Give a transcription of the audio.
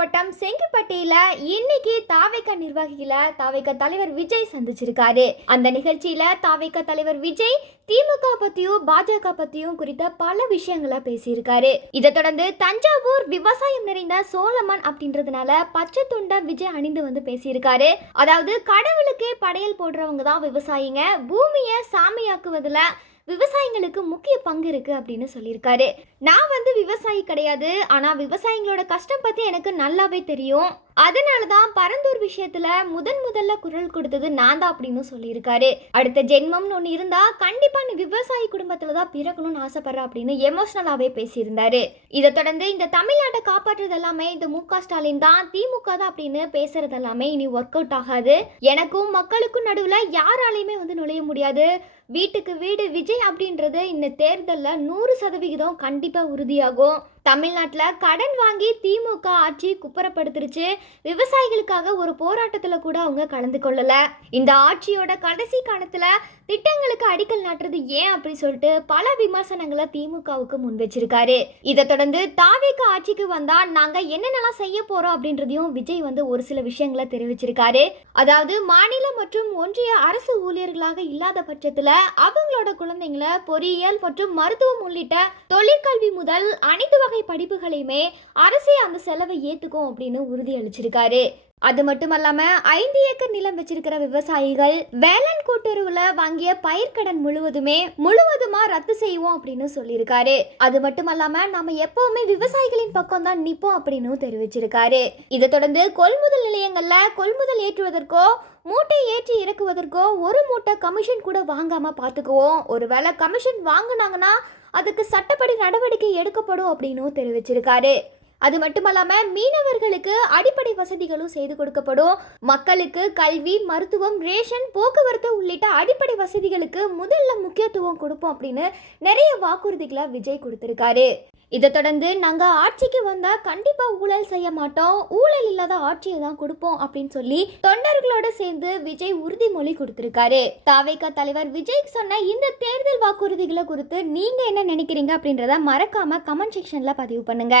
மாவட்டம் செங்கிப்பட்டியில இன்னைக்கு தாவேக நிர்வாகிகளை தாவேக தலைவர் விஜய் சந்திச்சிருக்காரு. அந்த நிகழ்ச்சியில தாவேக தலைவர் விஜய் திமுக பத்தியும் பாஜக பத்தியும் குறித்த பல விஷயங்களை பேசியிருக்காரு. இதை தொடர்ந்து தஞ்சாவூர் விவசாயம் நிறைந்த சோழமன் அப்படின்றதுனால பச்சை துண்டை விஜய் அணிந்து வந்து பேசியிருக்காரு. அதாவது கடவுளுக்கே படையல் போடுறவங்க தான் விவசாயிங்க, பூமியை சாமியாக்குவதில் விவசாயிங்களுக்கு முக்கிய பங்கு இருக்கு அப்படின்னு சொல்லியிருக்காரு. நான் வந்து விவசாயி கிடையாது, ஆனா விவசாயிகளோட கஷ்டம் பத்தி எனக்கு நல்லாவே தெரியும். அதனாலதான் பரந்தூர் விஷயத்துல முதல்ல குரல் கொடுத்தது நான் தான் அப்படின்னு சொல்லியிருக்காரு. அடுத்த ஜென்மம்னு ஒன்று இருந்தா கண்டிப்பா நீ விவசாயி குடும்பத்துல தான் பிறக்கணும்னு ஆசைப்படுற அப்படின்னு எமோஷனலாவே பேசியிருந்தாரு. இதை தொடர்ந்து இந்த தமிழ்நாட்டை காப்பாற்றுறது எல்லாமே இந்த மு.க. ஸ்டாலின் தான், திமுக தான் அப்படின்னு பேசுறது எல்லாமே இனி ஒர்க் அவுட் ஆகாது. எனக்கும் மக்களுக்கும் நடுவுல யாராலையுமே வந்து நுழைய முடியாது. வீட்டுக்கு வீடு விஜய் அப்படின்றது இந்த தேர்தலில் 100% கண்டிப்பா உறுதியாகும். தமிழ்நாட்டில் கடன் வாங்கி திமுக ஆட்சி குப்புறப்படுத்திருச்சு. விவசாயிகளுக்காக ஒரு போராட்டத்தில் கூட அவங்க கலந்து கொள்ளல. இந்த ஆட்சியோட கடைசி காலத்துல திட்டங்களுக்கு அடிக்கல் நாட்டுறது ஏன் அப்படி சொல்லிட்டு பல விமர்சனங்களை திமுகவுக்கு முன் வச்சிருக்காரு. இதை தொடர்ந்து தாவேக ஆட்சிக்கு வந்தா நாங்க என்னென்னலாம் செய்ய போறோம் அப்படின்றதையும் விஜய் வந்து ஒரு சில விஷயங்களை தெரிவிச்சிருக்காரு. அதாவது மாநில மற்றும் ஒன்றிய அரசு ஊழியர்களாக இல்லாத பட்சத்துல அவங்களோட குழந்தைங்களை பொறியியல் மற்றும் மருத்துவம் உள்ளிட்ட தொழிற்கல்வி முதல் அனைத்து வகை படிப்புகளையுமே அரசே அந்த செலவை ஏத்துக்கும் அப்படின்னு உறுதி அளிச்சிருக்காரு. அது மட்டும் இல்லாம 5 ஏக்கர் நிலம் வச்சிருக்கிற விவசாயிகள் வேளாண் கூட்டுறவுல வாங்கிய பயிர்க்கடன் முழுவதுமா ரத்து செய்வோம் அப்படின்னு சொல்லியிருக்காரு. அது மட்டும் இல்லாம நம்ம எப்பவுமே விவசாயிகளின் பக்கம் தான் நிப்போம் அப்படின்னு தெரிவிச்சிருக்காரு. இதை தொடர்ந்து கொள்முதல் நிலையங்கள்ல கொள்முதல் ஏற்றுவதற்கோ மூட்டை ஏற்றி இறக்குவதற்கோ ஒரு மூட்டை கமிஷன் கூட வாங்காம பார்த்துக்குவோம். ஒருவேளை கமிஷன் வாங்கினாங்கன்னா அதுக்கு சட்டப்படி நடவடிக்கை எடுக்கப்படும் அப்படின்னு தெரிவிச்சிருக்காரு. அது மட்டுமல்லாம மீனவர்களுக்கு அடிப்படை வசதிகளும் செய்து கொடுக்கப்படும். மக்களுக்கு கல்வி, மருத்துவம், ரேஷன், போக்குவரத்து உள்ளிட்ட அடிப்படை வசதிகளுக்கு முதல்ல முக்கியத்துவம் கொடுப்போம் அப்படின்னு நிறைய வாக்குறுதிகளை விஜய் கொடுத்திருக்காரு. இதை தொடர்ந்து நாங்க ஆட்சிக்கு வந்தா கண்டிப்பா ஊழல் செய்ய மாட்டோம், ஊழல் இல்லாத ஆட்சியை தான் கொடுப்போம் அப்படின்னு சொல்லி தொண்டர்களோட சேர்ந்து விஜய் உறுதிமொழி கொடுத்திருக்காரு. தாவேக தலைவர் விஜய் சொன்ன இந்த தேர்தல் வாக்குறுதிகளை குறித்து நீங்க என்ன நினைக்கிறீங்க அப்படின்றத மறக்காம கமெண்ட் செக்ஷன்ல பதிவு பண்ணுங்க.